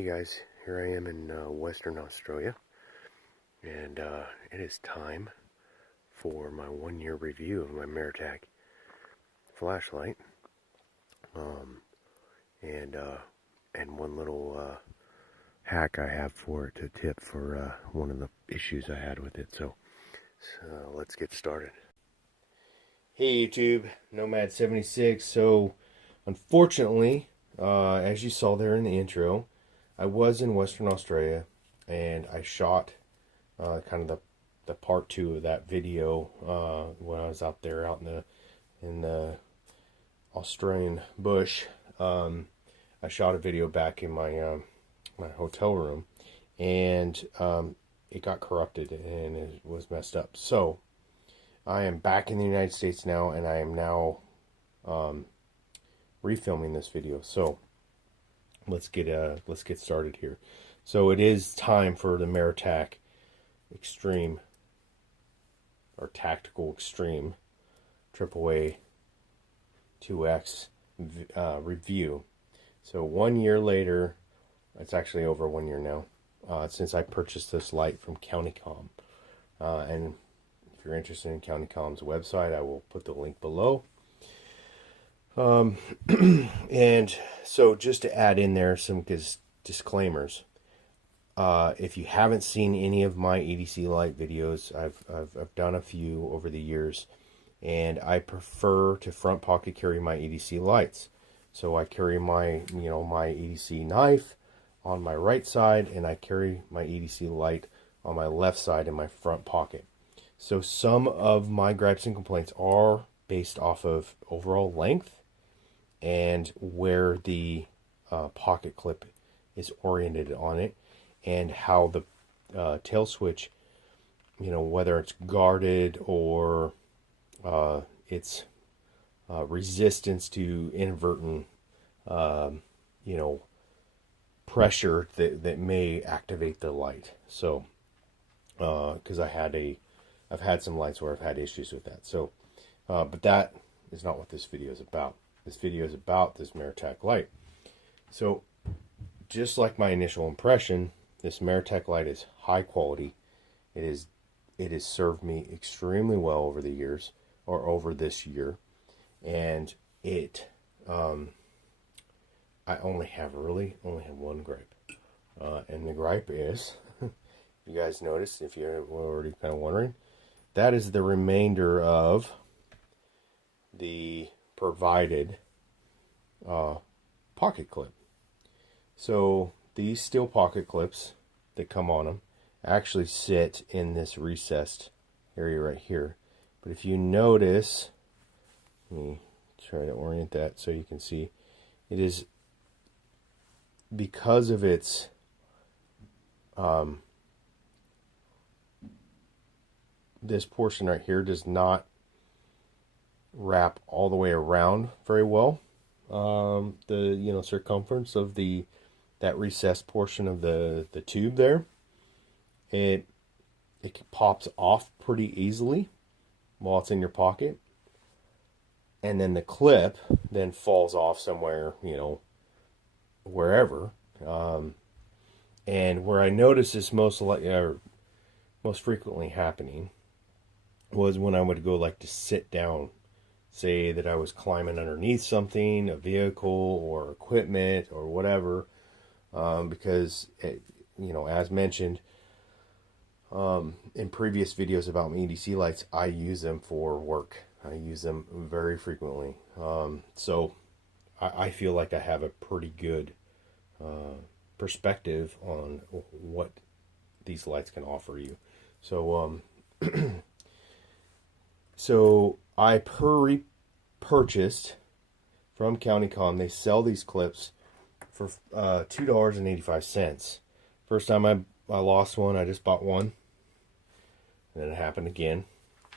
Hey guys, here I am in Western Australia, and it is time for my 1 year review of my Maratac flashlight. Um, and one little hack I have for it, a tip for one of the issues I had with it. So let's get started. Hey YouTube, Nomad76. So unfortunately, as you saw there in the intro, I was in Western Australia and I shot kind of the part 2 of that video when I was out there out in the Australian bush. I shot a video back in my my hotel room, and it got corrupted and it was messed up. So I am back in the United States now, and I am now refilming this video. So let's get started here. So it is time for the Maratac Extreme or Tactical Extreme AAA 2X review. So 1 year later, it's actually over 1 year now, since I purchased this light from CountyCom. And if you're interested in CountyCom's website, I will put the link below. And so just to add in there some disclaimers. If you haven't seen any of my EDC light videos, I've done a few over the years, and I prefer to front pocket carry my EDC lights. So I carry my my EDC knife on my right side, and I carry my EDC light on my left side in my front pocket. So some of my gripes and complaints are based off of overall length and where the pocket clip is oriented on it, and how the tail switch, whether it's guarded or its resistance to inadvertent pressure that may activate the light. So because I've had some lights where I've had issues with that. So but that is not what this video is about. This video is about this Maratac light. So just like my initial impression, this Maratac light is high quality. It has served me extremely well over the years, or over this year, and I only have one gripe, and the gripe is, you guys noticed, if you're already kind of wondering, that is the remainder of the provided pocket clip. So these steel pocket clips that come on them actually sit in this recessed area right here. But if you notice, let me try to orient that so you can see, it is because of its this portion right here does not wrap all the way around very well. The circumference of that recessed portion of the tube there, it pops off pretty easily while it's in your pocket, and then the clip then falls off somewhere, wherever. And where I noticed this most frequently happening was when I would go to sit down, say that I was climbing underneath something, a vehicle or equipment or whatever, because as mentioned in previous videos about my EDC lights, I use them for work. I use them very frequently. So I feel like I have a pretty good perspective on what these lights can offer you. So so I purchased from CountyCom. They sell these clips for $2.85. First time I lost one, I just bought one, and then it happened again.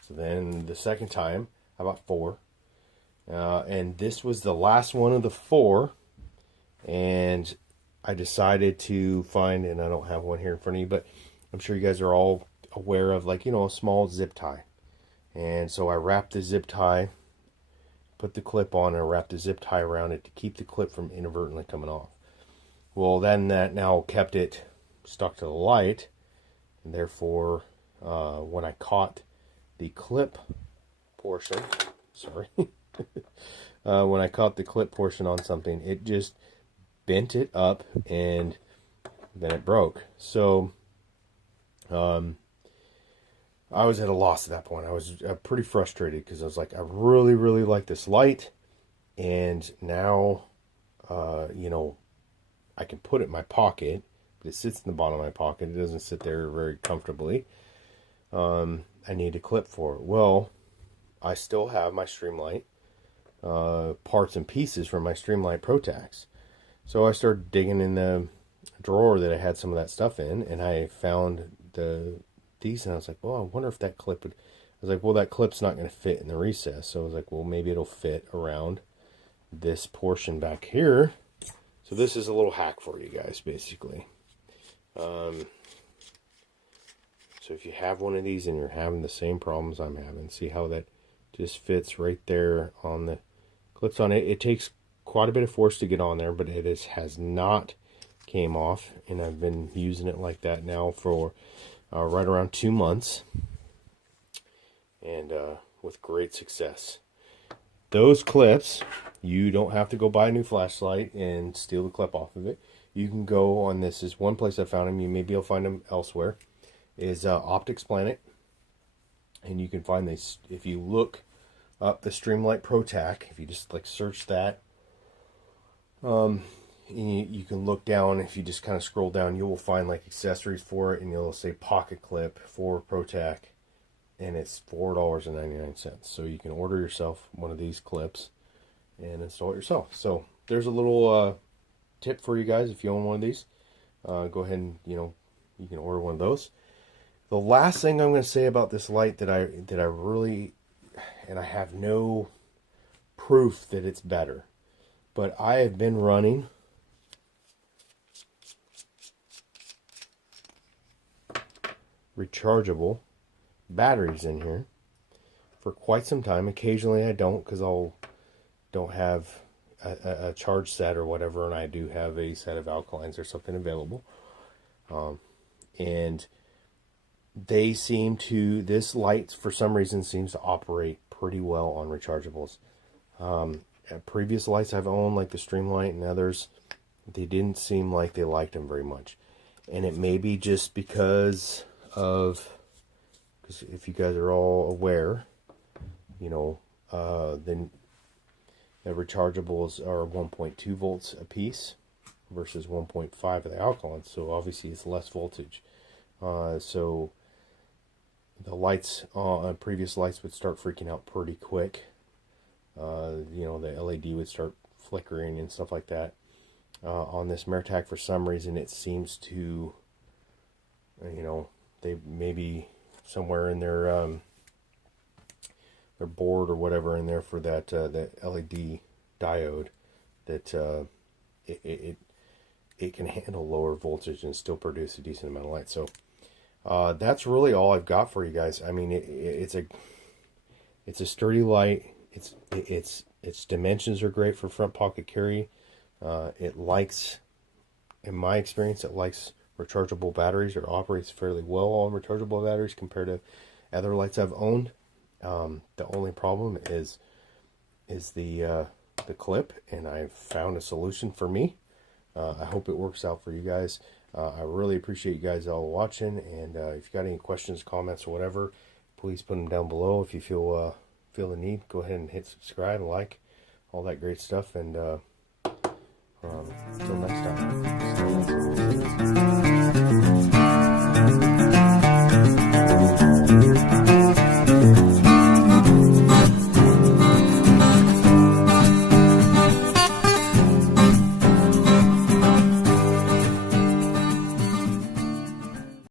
So then the second time I bought 4, and this was the last one of the 4, and I decided to find, and I don't have one here in front of you, but I'm sure you guys are all aware of, a small zip tie. And so I wrapped the zip tie, put the clip on, and I wrapped the zip tie around it to keep the clip from inadvertently coming off. Well, then that now kept it stuck to the light, and therefore when I caught the clip portion, sorry, when I caught the clip portion on something, it just bent it up and then it broke. So I was at a loss at that point. I was pretty frustrated because I was like, I really, really like this light, and now, you know, I can put it in my pocket, but it sits in the bottom of my pocket. It doesn't sit there very comfortably. I need a clip for it. Well, I still have my Streamlight parts and pieces from my Streamlight ProTax. So I started digging in the drawer that I had some of that stuff in, and I found these, and I was like, well, I wonder if that clip would. I was like, well, that clip's not going to fit in the recess. So I was like, well, maybe it'll fit around this portion back here. So this is a little hack for you guys, basically. So if you have one of these and you're having the same problems I'm having, see how that just fits right there on the clips on it. It takes quite a bit of force to get on there, but it has not came off, and I've been using it like that now for right around 2 months, and with great success. Those clips, you don't have to go buy a new flashlight and steal the clip off of it. You can go on, this is one place I found them, you maybe you'll find them elsewhere, is Optics Planet. And you can find this, if you look up the Streamlight ProTac, if you just like search that, and you can look down, if you just kind of scroll down, you will find like accessories for it, and you'll say pocket clip for ProTac, and it's $4.99. So you can order yourself one of these clips and install it yourself. So there's a little tip for you guys. If you own one of these, go ahead and, you know, you can order one of those. The last thing I'm going to say about this light that I really, and I have no proof that it's better, but I have been running rechargeable batteries in here for quite some time. Occasionally I don't, because don't have a charge set or whatever, and I do have a set of alkalines or something available, and they seem to, this light for some reason seems to operate pretty well on rechargeables. Previous lights I've owned, like the Streamlight and others, they didn't seem like they liked them very much. And it may be just because if you guys are all aware, you know, then the rechargeables are 1.2 volts a piece versus 1.5 of the alkalines, so obviously it's less voltage. So the lights on previous lights would start freaking out pretty quick. You know, the LED would start flickering and stuff like that. On this Maratac, for some reason, it seems to, you know, they maybe somewhere in their board or whatever in there for that LED diode, that it can handle lower voltage and still produce a decent amount of light. So that's really all I've got for you guys. I mean, it's a sturdy light. Its dimensions are great for front pocket carry. It likes, in my experience, it likes rechargeable batteries, or operates fairly well on rechargeable batteries compared to other lights I've owned. The only problem is the clip, and I've found a solution for me. I hope it works out for you guys. I really appreciate you guys all watching, and if you got any questions, comments, or whatever, please put them down below. If you feel the need, go ahead and hit subscribe, like, all that great stuff, and until